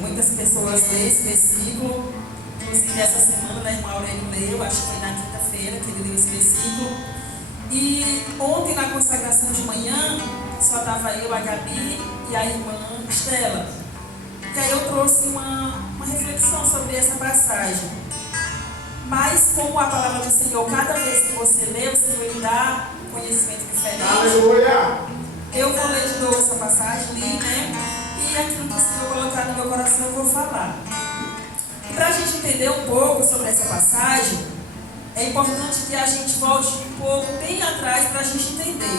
Muitas pessoas lêem esse versículo. Inclusive, essa semana, né, irmão Aurélio leu, acho que foi na quinta-feira que ele leu esse versículo. E ontem, na consagração de manhã, só estava eu, a Gabi e a irmã Estela. E aí eu trouxe uma reflexão sobre essa passagem. Mas, como a palavra do Senhor, cada vez que você lê, o Senhor ele dá conhecimento diferente. Aleluia! Eu vou ler de novo essa passagem, li, né? E aquilo que o Senhor colocar no meu coração, eu vou falar. E para a gente entender um pouco sobre essa passagem, é importante que a gente volte um pouco bem atrás para a gente entender.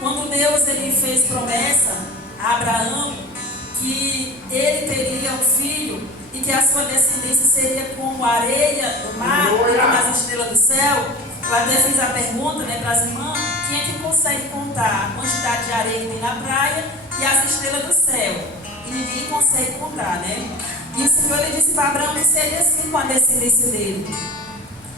Quando Deus ele fez promessa a Abraão que ele teria um filho e que a sua descendência seria como a areia do mar e como as estrelas do céu, eu até fiz a pergunta, né, para as irmãs, quem é que consegue contar a quantidade de areia que tem na praia e as estrelas do céu? E ninguém consegue contar, né? E o Senhor ele disse para Abraão que seria assim com a descendência dele.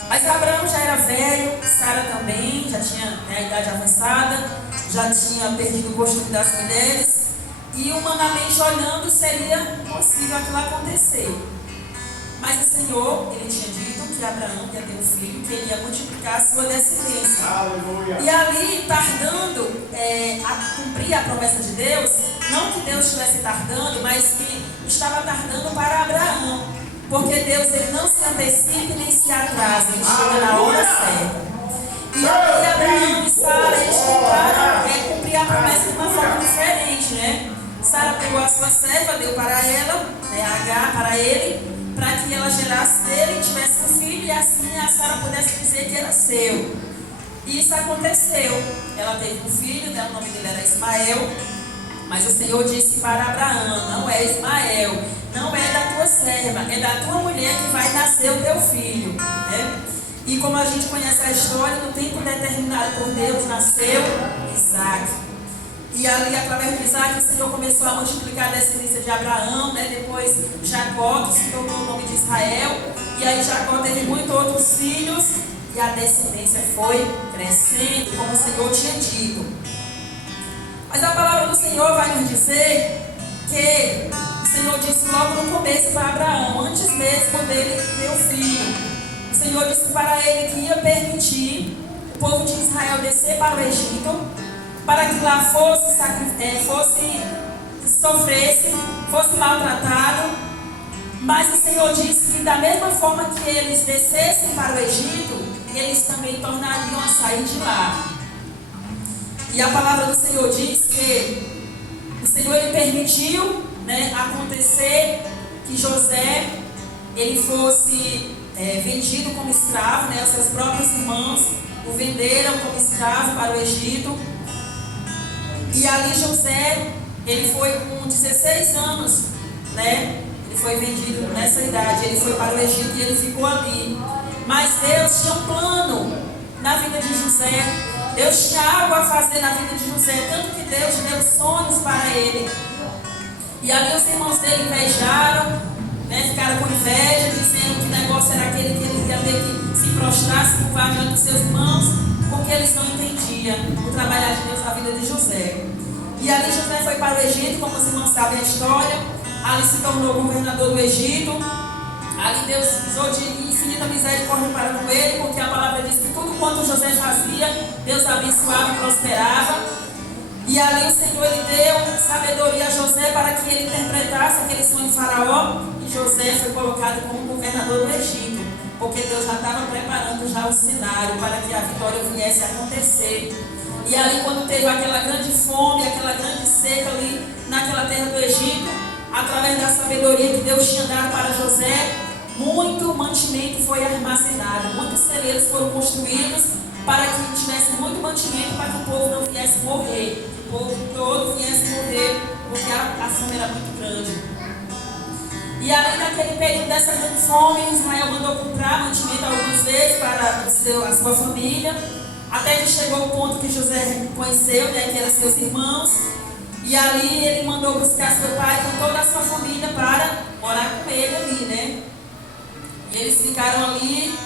Mas Abraão já era velho, Sara também, já tinha, né, a idade avançada, já tinha perdido o costume das mulheres, e humanamente olhando seria possível aquilo acontecer. Mas o Senhor, ele tinha dito que Abraão ia ter um filho, que ele ia multiplicar a sua descendência. Aleluia! E ali, tardando a cumprir a promessa de Deus, não que Deus estivesse tardando, mas que estava tardando para Abraão. Porque Deus ele não se antecipa nem se atrasa, ele chega na hora certa. E aí Abraão e Sara, eles tentaram cumprir a promessa de uma forma diferente, né? Sara pegou a sua serva, deu para ela, né, Agar para ele, para que ela gerasse dele, tivesse um filho, e assim a Sara pudesse dizer que era seu. E isso aconteceu. Ela teve um filho, né, o nome dele era Ismael, mas o Senhor disse para Abraão, não é Ismael, não é da tua serva, é da tua mulher que vai nascer o teu filho, né? E como a gente conhece a história, no tempo determinado por Deus, nasceu Isaac. E ali, através de Isaac, o Senhor começou a multiplicar a descendência de Abraão, né? Depois Jacó, que se tornou o nome de Israel. E aí Jacó teve muitos outros filhos, e a descendência foi crescendo, como o Senhor tinha dito. Mas a palavra do Senhor vai nos dizer que o Senhor disse logo no começo para Abraão, antes mesmo dele ter o filho. O Senhor disse para ele que ia permitir o povo de Israel descer para o Egito, para que lá sofresse, fosse maltratado. Mas o Senhor disse que da mesma forma que eles descessem para o Egito, eles também tornariam a sair de lá. E a palavra do Senhor diz que o Senhor ele permitiu, né, acontecer que José ele fosse vendido como escravo, né, os seus próprios irmãos o venderam como escravo para o Egito. E ali José, ele foi com 16 anos, né, ele foi vendido nessa idade, ele foi para o Egito e ele ficou ali. Mas Deus tinha um plano na vida de José. Deus tinha algo a fazer na vida de José, tanto que Deus deu sonhos para ele. E ali os irmãos dele invejaram, né, ficaram com inveja, dizendo que o negócio era aquele que ele ia ter que se prostrar, se curvar diante dos seus irmãos, porque eles não entendiam o trabalhar de Deus na vida de José. E ali José foi para o Egito, como os irmãos sabem a história, ali se tornou governador do Egito. Ali Deus usou de infinita misericórdia para com ele, porque a palavra diz que tudo quanto José fazia, Deus abençoava e prosperava. E ali o Senhor ele deu sabedoria a José para que ele interpretasse aquele sonho de Faraó. E José foi colocado como governador do Egito, porque Deus já estava preparando já o cenário para que a vitória viesse a acontecer. E ali quando teve aquela grande fome, aquela grande seca ali naquela terra do Egito, através da sabedoria que Deus tinha dado para José, muito mantimento foi armazenado, muitos celeiros foram construídos para que tivesse muito mantimento, para que o povo não viesse morrer, que o povo todo viesse morrer, porque a fome era muito grande. E além daquele período dessa grande fome, Israel mandou comprar mantimento algumas vezes para a sua família, até que chegou o ponto que José conheceu, né, que eram seus irmãos. E ali ele mandou buscar seu pai com toda a sua família para morar com ele ali, né? E eles ficaram ali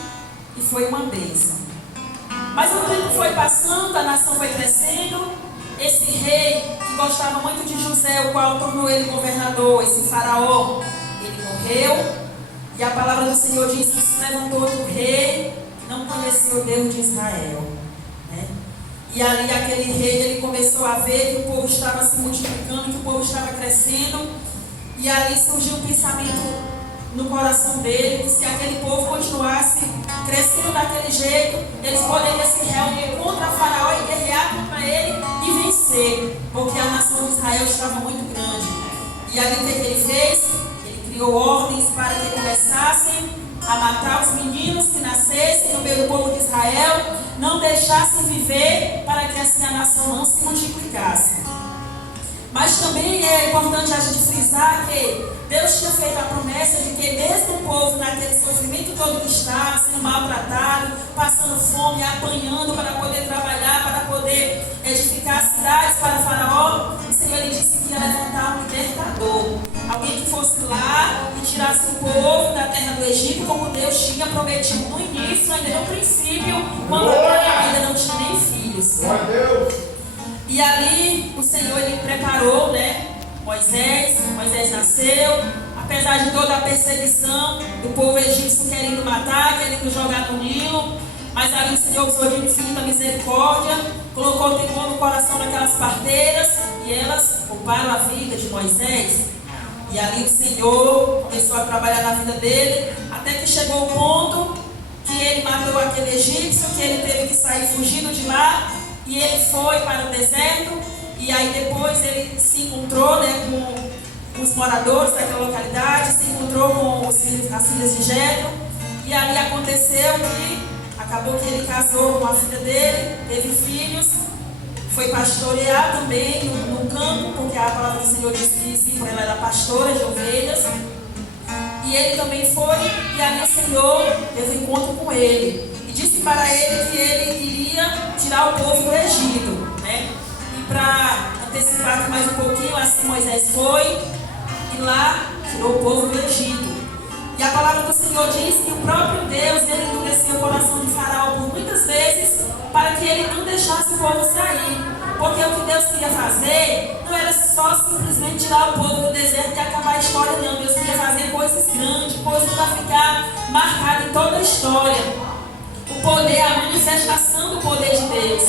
e foi uma bênção. Mas o tempo foi passando, a nação foi crescendo. Esse rei que gostava muito de José, o qual tornou ele governador, esse faraó, ele morreu. E a palavra do Senhor diz que se levantou outro rei que não conhecia o Deus de Israel, né? E ali aquele rei, ele começou a ver que o povo estava se multiplicando, que o povo estava crescendo. E ali surgiu um pensamento no coração dele, que se aquele povo continuasse crescendo daquele jeito, eles poderiam se reunir contra Faraó e guerrear contra ele e vencer, porque a nação de Israel estava muito grande. E ali o que ele fez? Ele criou ordens para que começassem a matar os meninos que nascessem no meio do povo de Israel, não deixassem viver, para que assim a nação não se multiplicasse. Mas também é importante a gente frisar que Deus tinha feito a promessa de que mesmo o povo naquele sofrimento todo que estava, sendo maltratado, passando fome, apanhando para poder trabalhar, para poder edificar cidades para o Faraó, o Senhor ele disse que ia levantar um libertador. Alguém que fosse lá e tirasse o povo da terra do Egito, como Deus tinha prometido no início, ainda no princípio, quando Abraão ainda não tinha nem filhos. Glória a Deus. E ali o Senhor ele preparou, né, Moisés nasceu, apesar de toda a perseguição do povo egípcio querendo matar, querendo jogar no Nilo, mas ali o Senhor usou de infinita misericórdia, colocou temor no coração daquelas parteiras e elas pouparam a vida de Moisés. E ali o Senhor começou a trabalhar na vida dele, até que chegou o ponto que ele matou aquele egípcio, que ele teve que sair fugindo de lá. E ele foi para o deserto, e aí depois ele se encontrou, né, com os moradores daquela localidade, se encontrou com as filhas de Jetro, e ali aconteceu que acabou que ele casou com a filha dele, teve filhos, foi pastorear também no campo, porque a palavra do Senhor diz que ela era pastora de ovelhas, e ele também foi, e ali o Senhor teve um encontro com ele. E disse para ele que ele iria tirar o povo do Egito, né? E para antecipar mais um pouquinho, assim Moisés foi e lá tirou o povo do Egito. E a palavra do Senhor diz que o próprio Deus ele endureceu o coração de Faraó por muitas vezes para que ele não deixasse o povo sair. Porque o que Deus queria fazer não era só simplesmente tirar o povo do deserto e acabar a história, não. Deus queria fazer coisas grandes, coisas para ficar marcadas em toda a história. O poder, a manifestação do poder de Deus,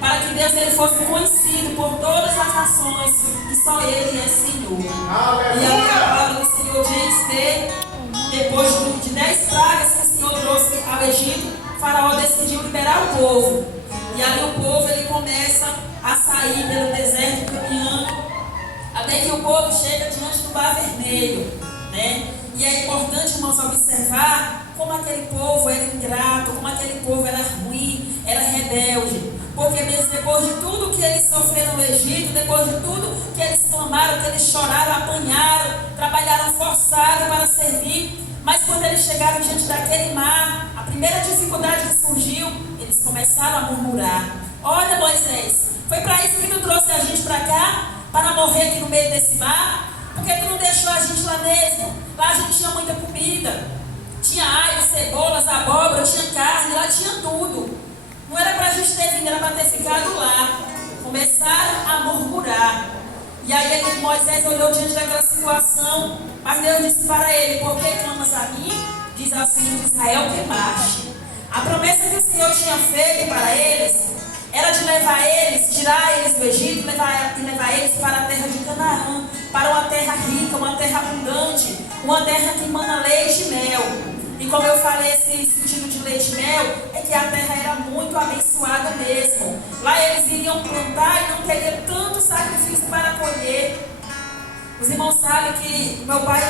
para que Deus ele fosse conhecido por todas as nações, que só Ele é Senhor. E aí a palavra do Senhor diz que depois de 10 pragas que o Senhor trouxe ao Egito, Faraó decidiu liberar o povo. E ali o povo ele começa a sair pelo deserto caminhando, até que o povo chega diante do Mar Vermelho, né? E é importante, irmãos, observar como aquele povo era ingrato, como aquele povo era ruim, era rebelde. Porque mesmo depois de tudo que eles sofreram no Egito, depois de tudo que eles clamaram, que eles choraram, apanharam, trabalharam forçado para servir, mas quando eles chegaram diante daquele mar, a primeira dificuldade que surgiu, eles começaram a murmurar. Olha, Moisés, foi para isso que tu trouxe a gente para cá? Para morrer aqui no meio desse mar? Por que tu não deixou a gente lá mesmo? Lá a gente tinha muita comida. Tinha alho, cebolas, abóbora, tinha carne, lá tinha tudo. Não era para a gente ter vindo, era para ter ficado lá. Começaram a murmurar. E aí Moisés olhou diante daquela situação, mas Deus disse para ele: por que clamas a mim? Diz ao filho de Israel que marche. A promessa que o Senhor tinha feito para eles era de levar eles, tirar eles do Egito e levar eles para a terra de Canaã, para uma terra rica, uma terra abundante, uma terra que emana leite e mel. E como eu falei, esse sentido de leite e mel é que a terra era muito abençoada mesmo. Lá eles iriam plantar e não teriam tanto sacrifício para colher. Os irmãos sabem que meu pai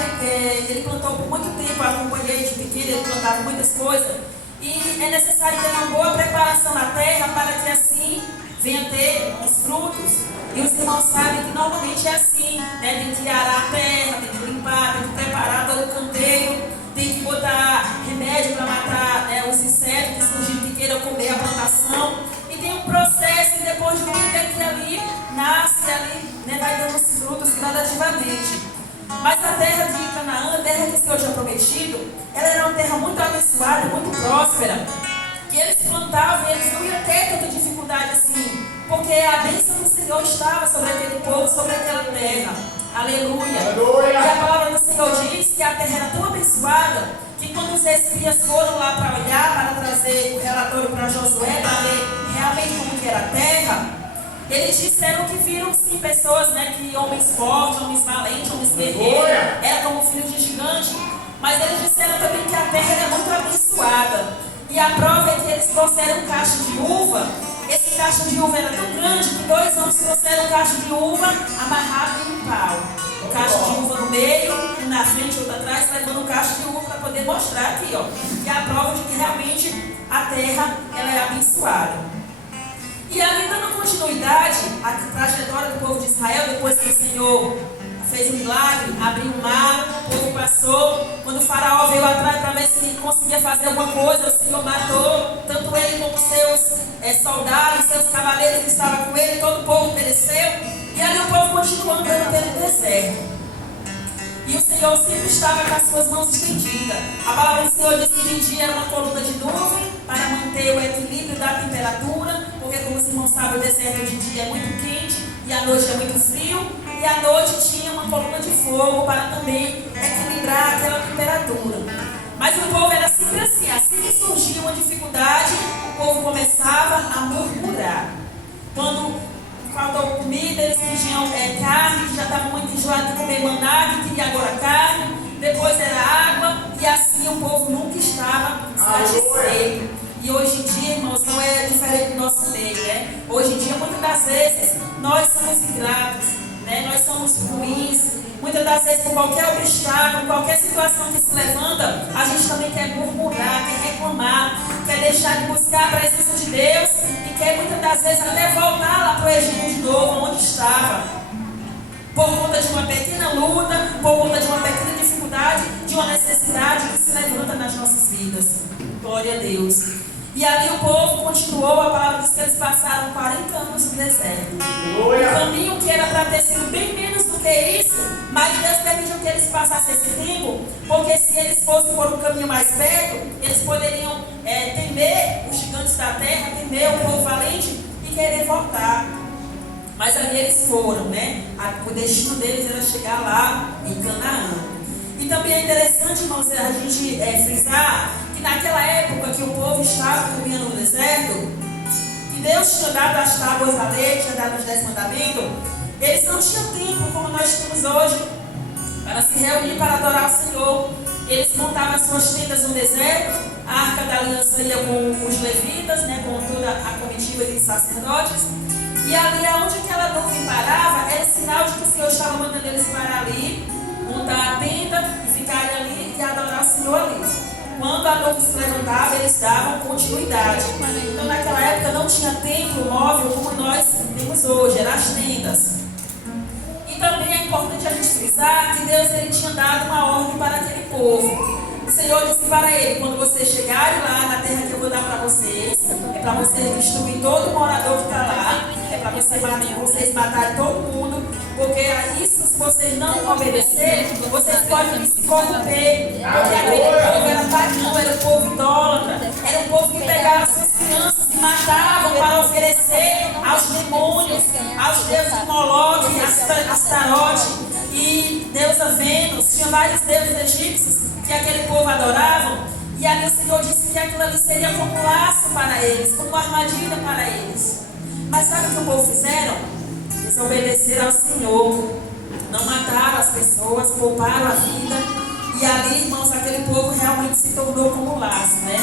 ele plantou por muito tempo, acompanhei de pequeno, ele plantava muitas coisas. E é necessário ter uma boa preparação na terra para que assim venha ter os frutos. E os irmãos sabem que normalmente é assim, né? Tem que arar a terra, tem que limpar, tem que preparar todo o canteiro, tem que botar remédio para matar, né, os insetos que surgirem que queiram comer a plantação. E tem um processo e depois de muito tempo que ali nasce, ali, né, vai dando os frutos gradativamente. Mas a terra de Canaã, a terra que o Senhor tinha prometido, ela era uma terra muito abençoada, muito próspera, que eles plantavam e eles não iam ter tanta dificuldade assim, porque a bênção do Senhor Senhor estava sobre aquele povo, sobre aquela terra. Aleluia. Aleluia. E a palavra do Senhor diz que a terra era tão abençoada que quando os espias foram lá para olhar, para trazer o relatório para Josué, para ver realmente como que era a terra, eles disseram que viram sim pessoas, né, que homens fortes, homens valentes, homens guerreiros, era como filhos de gigante, mas eles disseram também que a terra era muito abençoada. E a prova é que eles trouxeram um cacho de uva. Esse cacho de uva era tão grande que 2 homens trouxeram um cacho de uva amarrado em um pau. O cacho de uva no meio, um na frente e outro atrás, levando um cacho de uva para poder mostrar aqui, ó. E a prova de que realmente a terra ela é abençoada. E ali, dando continuidade à trajetória do povo de Israel, depois que o Senhor fez um milagre, abriu o mar, o povo passou. Quando o faraó veio atrás para ver se conseguia fazer alguma coisa, o Senhor matou tanto ele como seus soldados, seus cavaleiros que estavam com ele, todo o povo pereceu. E ali o povo continuou andando pelo deserto. E o Senhor sempre estava com as suas mãos estendidas. A palavra do Senhor diz que de dia era uma coluna de nuvem para manter o equilíbrio da temperatura, porque como os irmãos sabem, o deserto de dia é muito quente e à noite é muito frio, e à noite tinha uma coluna de fogo para também equilibrar aquela temperatura. Mas o povo era sempre assim que surgia uma dificuldade, o povo começava a murmurar. Quando faltou comida, eles pediam carne, que já estavam muito enjoados de comer maná, que queria agora carne, depois era água, e assim o povo nunca estava satisfeito. E hoje em dia, irmãos, não é diferente do nosso meio, né? Hoje em dia, muitas das vezes, nós somos ingratos, né? Nós somos ruins. Muitas das vezes, por qualquer obstáculo, qualquer situação que se levanta, a gente também quer murmurar, quer reclamar, quer deixar de buscar a presença de Deus e quer muitas das vezes até voltar lá para o Egito de novo, onde estava. Por conta de uma pequena luta, por conta de uma pequena dificuldade, de uma necessidade que se levanta nas nossas vidas. Glória a Deus. E ali o povo continuou, a palavra diz que eles passaram 40 anos no deserto. Glória. Um caminho que era para ter sido bem menos do que isso, mas Deus permitiu que eles passassem esse tempo, porque se eles fossem por um caminho mais perto, eles poderiam temer os gigantes da terra, temer o povo valente e querer voltar. Mas ali eles foram, né? O destino deles era chegar lá em Canaã. E também é interessante, irmãos, a gente frisar que naquela época que o povo estava caminhando no deserto, que Deus tinha dado as tábuas da lei, tinha dado os 10 mandamentos, eles não tinham tempo como nós temos hoje para se reunir para adorar o Senhor. Eles montavam as suas tendas no deserto, a Arca da Aliança ia com os levitas, né, com toda a comitiva de sacerdotes, e ali onde aquela nuvem parava era sinal de que o Senhor estava mandando eles parar ali, montar a tenda e ficarem ali e adorar o Senhor ali. Quando a nuvem se levantava, eles davam continuidade. Então naquela época não tinha templo móvel como nós temos hoje, eram as tendas. E também é importante a gente frisar que Deus ele tinha dado uma ordem para aquele povo. O Senhor disse para ele: quando vocês chegarem lá na terra que eu vou dar para vocês, é para vocês destruir todo morador que está lá, é para vocês matarem todo mundo, porque a isso, se vocês não obedecerem, vocês podem se corromper. Porque aquele povo era pagão, era um povo idólatra, era um povo que pegava suas crianças e matavam para oferecer aos demônios, aos deuses Moloque, Astarote e deusa Vênus. Tinha vários deuses egípcios que aquele povo adorava, e ali o Senhor disse que aquilo ali seria como um laço para eles, como uma armadilha para eles. Mas sabe o que o povo fizeram? Eles obedeceram ao Senhor, não mataram as pessoas, pouparam a vida, e ali, irmãos, aquele povo realmente se tornou como um laço, né?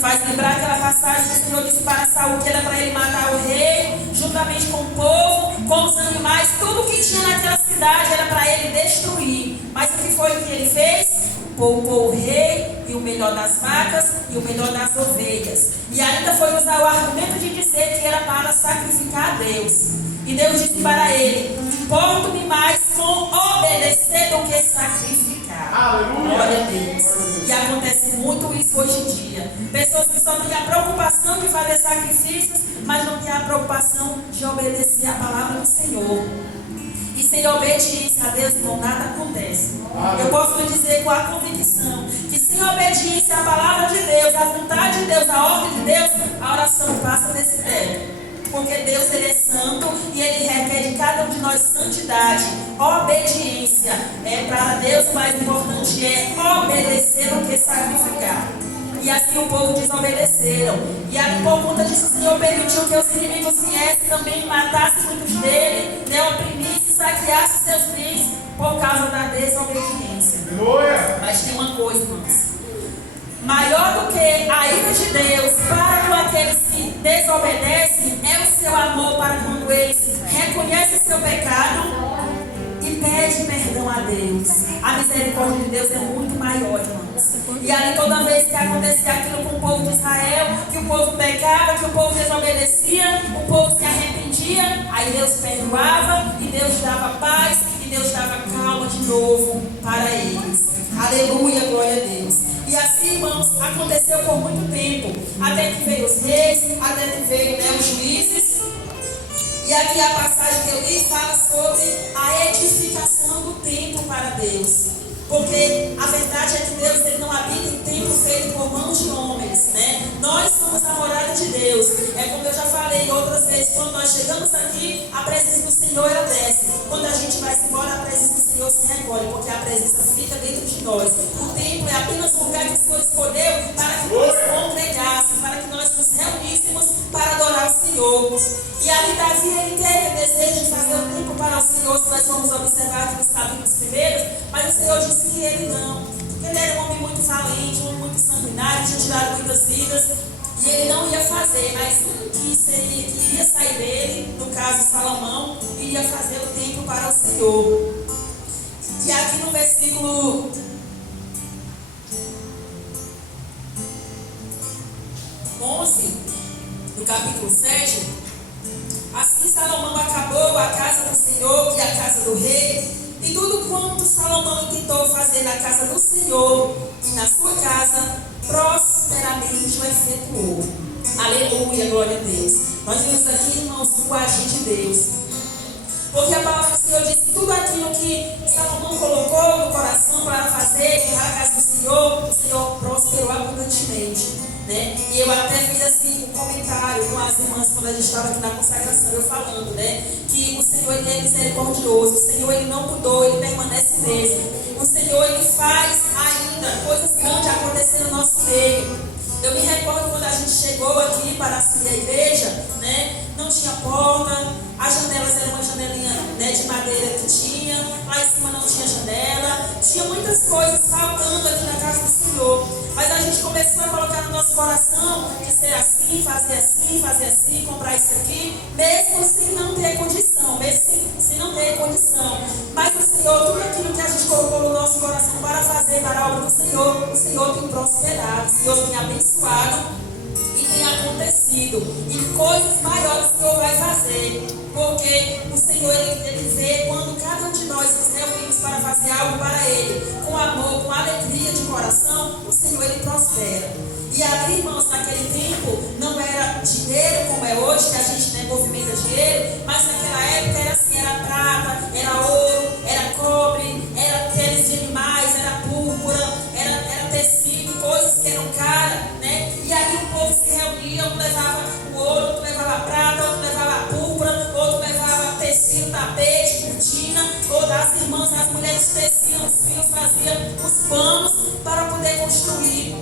Faz lembrar aquela passagem que o Senhor disse para Saul que era para ele matar o rei, juntamente com o povo, com os animais, tudo que tinha naquela cidade era para ele destruir. Mas o que foi que ele fez? Poupou o rei e o melhor das vacas e o melhor das ovelhas. E ainda foi usar o argumento de dizer que era para sacrificar a Deus. E Deus disse para ele: importo-me mais com obedecer do que sacrificar. Aleluia. Glória a Deus. E acontece muito isso hoje em dia. Pessoas que só têm a preocupação de fazer sacrifícios, mas não têm a preocupação de obedecer a palavra do Senhor. E sem obediência a Deus, irmão, nada acontece. Eu posso lhe dizer com a convicção que sem obediência à palavra de Deus, à vontade de Deus, à ordem de Deus, a oração passa desse teto. Porque Deus, ele é santo e Ele requer de cada um de nós santidade, obediência. Para Deus o mais importante é obedecer do que sacrificar. E assim o povo desobedeceram. E aí, por conta disso, o Senhor permitiu que os inimigos viessem também, matassem muitos dele, oprimissem, saqueassem seus bens por causa da desobediência. Mas tem uma coisa, irmãos. Maior do que a ira de Deus para com aqueles que desobedecem é o seu amor para quando eles reconhecem seu pecado e pedem perdão a Deus. A misericórdia de Deus é muito maior, irmãos. E ali toda vez que acontecia aquilo com o povo de Israel, que o povo pecava, que o povo desobedecia, o povo se arrependia, aí Deus perdoava e Deus dava paz e Deus dava calma de novo para eles. Aleluia, glória a Deus. E assim, irmãos, aconteceu por muito tempo, até que veio os reis, até que veio os juízes. E aqui a passagem que eu li fala sobre a edificação do templo para Deus. Porque a verdade é que Deus ele não habita em templo feito por mãos de homens, Nós somos a morada de Deus. É como eu já falei outras vezes, quando nós chegamos aqui, a presença do Senhor ela desce. Quando a gente vai embora, a presença do Senhor se recolhe, porque a presença fica dentro de nós. O templo é apenas um lugar que o Senhor escolheu para que nós congregássemos, para que nós nos reuníssemos para adorar o Senhor. E ali Davi ele teve o desejo de fazer o templo para o Senhor, se nós formos observar aqui nos capítulos primeiros, mas o Senhor disse que ele não, porque ele era um homem muito valente, um homem muito sanguinário, tinha tirado muitas vidas, e ele não ia fazer, mas que iria sair dele, no caso Salomão, e ia fazer o templo para o Senhor. E aqui no versículo 11, no capítulo 7, assim Salomão acabou a casa do Senhor e a casa do rei, e tudo quanto Salomão tentou fazer na casa do Senhor e na sua casa, prosperamente o efetuou. Aleluia, glória a Deus. Nós vimos aqui, irmãos, o agir de Deus. Porque a palavra do Senhor diz que tudo aquilo que Salomão colocou no coração para fazer na casa do Senhor, o Senhor prosperou abundantemente. E eu até fiz assim um comentário com as irmãs quando a gente estava aqui na consagração, eu falando, que o Senhor ele é misericordioso, o Senhor ele não mudou, ele permanece mesmo. O Senhor ele faz ainda coisas grandes acontecer no nosso meio. Eu me recordo quando a gente chegou aqui para assumir a igreja, não tinha porta, as janelas eram uma janelinha de madeira que tinha, lá em cima não tinha janela, tinha muitas coisas faltando aqui na casa do Senhor. Mas a gente começou a colocar no nosso coração de ser assim, fazer assim, comprar isso aqui, mesmo sem não ter condição, sem não ter condição. Mas o Senhor, tudo aquilo que a gente colocou no nosso coração para fazer para a obra do Senhor, o Senhor tem prosperado, o Senhor tem abençoado e tem acontecido. E coisas maiores o Senhor vai fazer, porque o Senhor ele vê quando cada um de nós nos reunimos para fazer algo para Ele, com amor, com alegria de coração, o Senhor ele prospera. E ali, irmãos, naquele tempo, não era dinheiro como é hoje, que a gente movimenta dinheiro, mas naquela época era assim, era prata, era ouro, era cobre, era peles de animais, era púrpura, era tecido, coisas que eram caras, E ali o povo se reunia, um levava o ouro, outro levava a prata, outro levava a púrpura, outro levava tecido, tapete, cortina, ou das irmãs, as mulheres teciam, os filhos faziam os panos para poder construir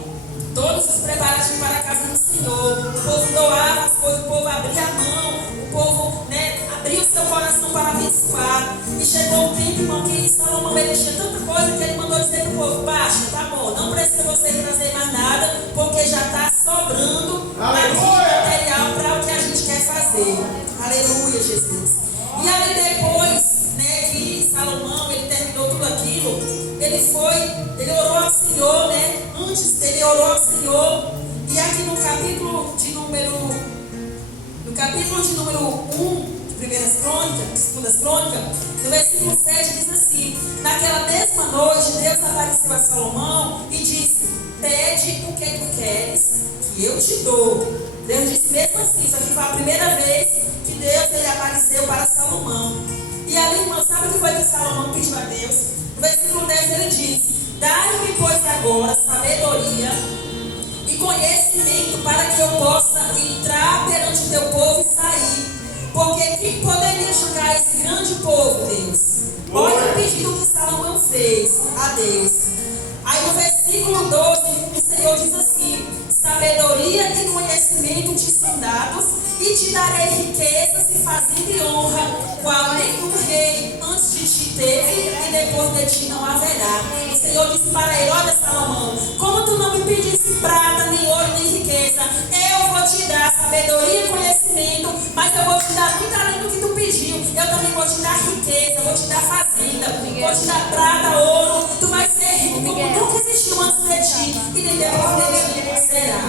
todos os preparativos para a casa do Senhor. O povo doava as coisas, o povo abria a mão, o povo abria o seu coração para abençoar. E chegou o tempo, irmão, que Salomão ele tinha tanta coisa que ele mandou dizer para o povo: baixa, tá bom, não precisa você trazer mais nada, porque já está sobrando material para o que a gente quer fazer. Aleluia, Jesus. E aí depois, que Salomão ele terminou tudo aquilo, ele orou ao Senhor, Antes ele orou ao Senhor. E aqui no capítulo de número 1 de 1 Crônicas, 2 Crônicas, no versículo 7 diz assim: naquela mesma noite Deus apareceu a Salomão e disse: pede o que tu queres, que eu te dou. Deus disse mesmo assim, isso aqui foi a primeira vez que Deus ele apareceu para Salomão. E ali, irmão, sabe o que foi que Salomão pediu a Deus? No versículo 10 ele diz: dai-me, pois, agora sabedoria e conhecimento para que eu possa entrar perante o teu povo e sair. Porque Quem poderia julgar esse grande povo, Deus? Olha o pedido que Salomão fez a Deus. Aí no versículo 12, o Senhor diz assim: sabedoria e conhecimento te são dados, e te darei riquezas e fazenda e honra, qual nenhum rei antes de ti teve, e depois de ti não haverá. O Senhor disse para ele: olha, Salomão, como tu não me pedisse prata, nem ouro, nem riqueza, eu vou te dar sabedoria e conhecimento, mas eu vou te dar muito além do que tu pediu. Eu também vou te dar riqueza, vou te dar fazenda, vou te dar prata, ouro. Tu vais ser rico como nunca existiu antes de ti, e nem depois de ti será.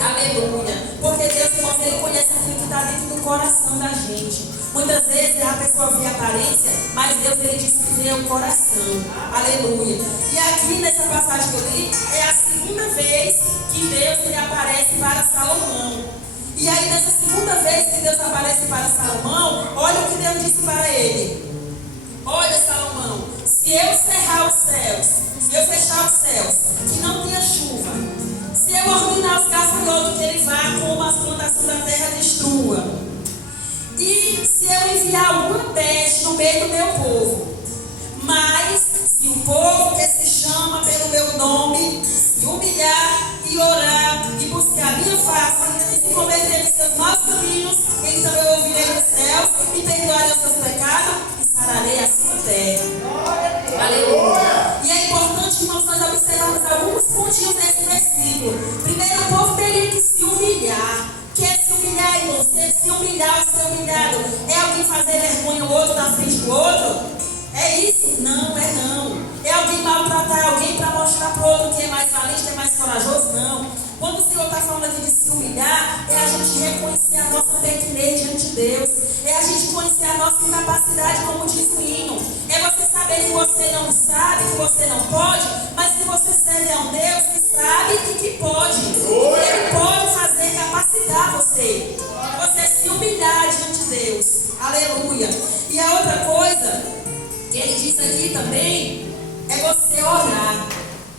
Aleluia. Porque Deus, irmãos, Ele conhece aquilo que está dentro do coração da gente. Muitas vezes a pessoa vê a aparência, mas Deus, Ele diz que vê o coração. Aleluia. E aqui nessa passagem que eu li, é a segunda vez que Deus Ele aparece para Salomão. E aí nessa segunda vez que Deus aparece para Salomão, olha o que Deus disse para ele: olha, Salomão, se eu cerrar os céus, se eu fechar os céus, que não tenha chuva, se eu ordenar os gafanhotos que ele vá, como as plantações da terra destrua, e se eu enviar alguma peste no meio do meu povo, mas se o povo que se chama pelo meu nome se humilhar e orar e buscar a minha face e se converter em seus maus caminhos, então eu ouvirei dos céus e perdoarei os seus pecados e sararei a sua terra. Aleluia. E é importante, irmãos, nós observarmos alguns pontinhos nesse versículo. Primeiro, o povo teria que se humilhar. Que é se humilhar, irmãos? Se humilhar ou ser humilhado é alguém fazer vergonha ao outro na frente do outro? É isso? Não, é não. É alguém maltratar alguém para mostrar para o outro que é mais valente, que é mais corajoso? Não. Quando o Senhor está falando aqui de se humilhar, é a gente reconhecer a nossa pequenez diante de Deus. É a gente conhecer a nossa incapacidade, como diz o hino. É você saber que você não sabe, que você não pode, mas que você serve a um Deus que sabe e que pode. Ele pode fazer, capacitar você. Você se humilhar diante de Deus. Aleluia. E a outra coisa que ele diz aqui também é você orar,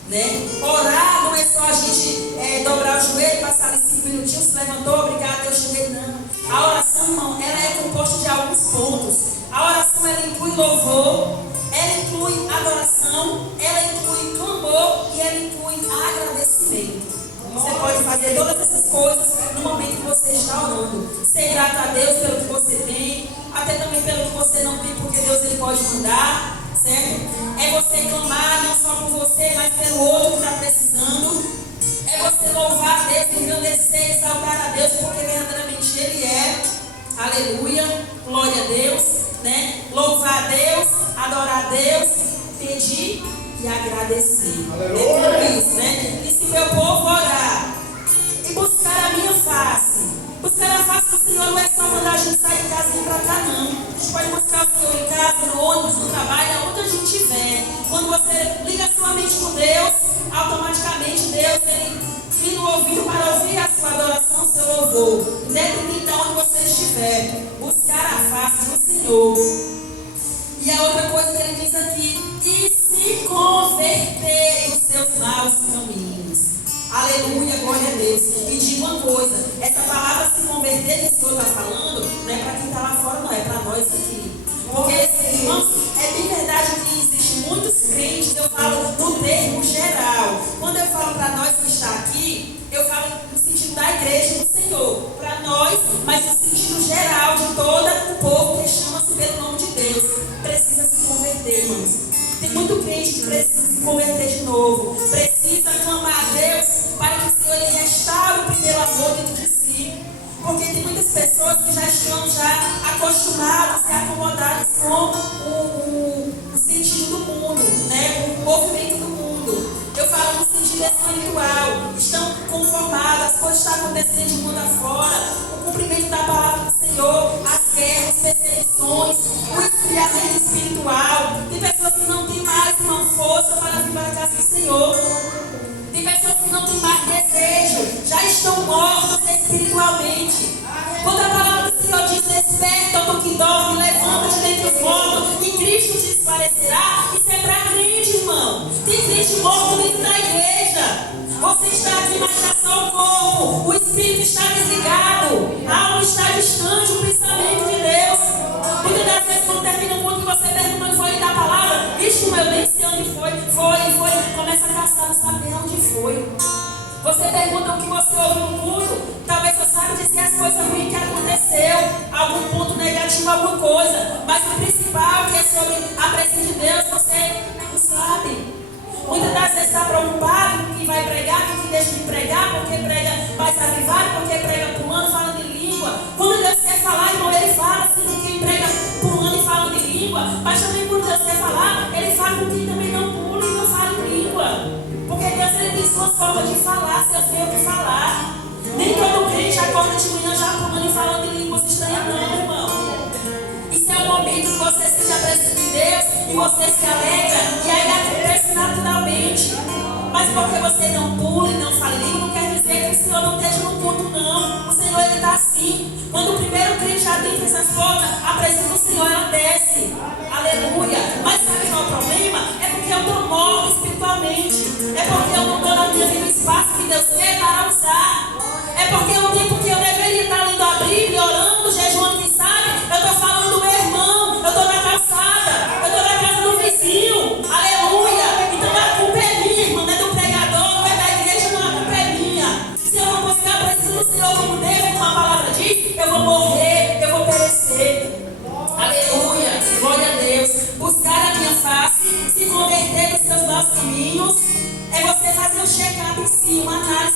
né? Orar não é só a gente dobrar o joelho, passar ali 5 minutinhos, se levantou, obrigado, Deus te não. A oração, irmão, ela é composta de alguns pontos. A oração, ela inclui louvor, ela inclui adoração, ela inclui clamor e ela inclui agradecimento. Você pode fazer todas essas coisas no momento que você está orando. Ser grato a Deus pelo que você tem, até também pelo que você não tem, porque Deus Ele pode mandar, certo? É você clamar não só por você, mas pelo outro que está precisando. É você louvar a Deus, engrandecer, exaltar a Deus, porque verdadeiramente Ele é. Aleluia, glória a Deus, né? Louvar a Deus, adorar a Deus, pedir e agradecer. Aleluia. É tudo isso, né? E se meu povo orar e buscar a minha face, buscar a face do Senhor não é só mandar a gente sair de casa e ir para cá, não. A gente pode buscar o Senhor em casa, no ônibus, no trabalho, aonde a gente estiver. Quando você liga a sua mente com Deus, automaticamente Deus, Ele vira o ouvido para ouvir a sua adoração, seu louvor. Independente de onde você estiver, buscar a face do Senhor. E a outra coisa que Ele diz aqui: e se converter os seus maus caminhos. Aleluia, glória a Deus. E diga uma coisa: essa palavra se converter que o Senhor está falando, não é para quem está lá fora, não, é para nós aqui. Porque, irmãos, é bem verdade que existem muitos crentes, eu falo no termo geral. Quando eu falo para nós que está aqui, eu falo no sentido da igreja do Senhor. Para nós, mas no sentido geral de todo o povo que chama-se pelo nome de Deus. Precisa se converter, irmãos. Tem muito crente que precisa se converter de novo. Precisa clamar a Deus para que o Senhor Ele restaure o primeiro amor dentro de si. Porque tem muitas pessoas que já estão acostumadas e acomodadas com o sentido do mundo, né? O movimento do mundo. Eu falo no sentido espiritual. Estão conformadas, as coisas estão acontecendo de mundo afora. O cumprimento da palavra do Senhor, as guerras, as perseguições, o esfriamento espiritual. Tem pessoas que não têm mais uma força para vir para a casa do Senhor. Tem pessoas que não têm mais desejo, já estão mortos espiritualmente. Quando a palavra do Senhor diz: desperta, tu que dorme, levanta-te dentre os mortos e Cristo te esclarecerá, isso é para crente, irmão. Tem crente morto dentro da igreja. Você está aqui, mas está só o corpo, o espírito está desligado, a alma está distante, o pensamento de Deus. às vezes está preocupado com quem vai pregar, com quem deixa de pregar, porque prega mais avivado, porque prega pulando, falando em língua. Quando Deus quer falar, irmão, ele fala assim com quem prega pulando e falando em língua. Mas também quando Deus quer falar, ele fala com quem também não pula e não fala em língua. Porque Deus, ele tem suas formas de falar, seus meios de falar. Nem todo crente acorda de manhã já pulando e falando em línguas estranhas, não, irmão. Isso é um momento que você sente a presença de Deus e você se alegra e aí acontece naturalmente. Mas porque você não pula e não fala em língua, não quer dizer que o Senhor não esteja no culto, não. O Senhor, ele está assim. Quando o primeiro crente adentra essas portas, a presença do Senhor, ela desce. Aleluia. Mas sabe qual é o problema? É porque eu estou morto espiritualmente. É porque eu não estou na minha vida no espaço que Deus quer para usar. É porque o tempo que eu deveria estar lendo a Bíblia, orando, jejuando, quem sabe, eu estou falando do meu irmão, eu estou na calçada, eu estou na casa do vizinho. Aleluia. Então a culpa é minha, irmão, não é do pregador, não é da igreja, não, a culpa é minha. Se eu não buscar a presença do Senhor como Deus, como a palavra diz, eu vou morrer, eu vou perecer. Aleluia. Glória a Deus. Buscar a minha face, se converter dos seus maus caminhos, é você fazer um check-up em si, uma análise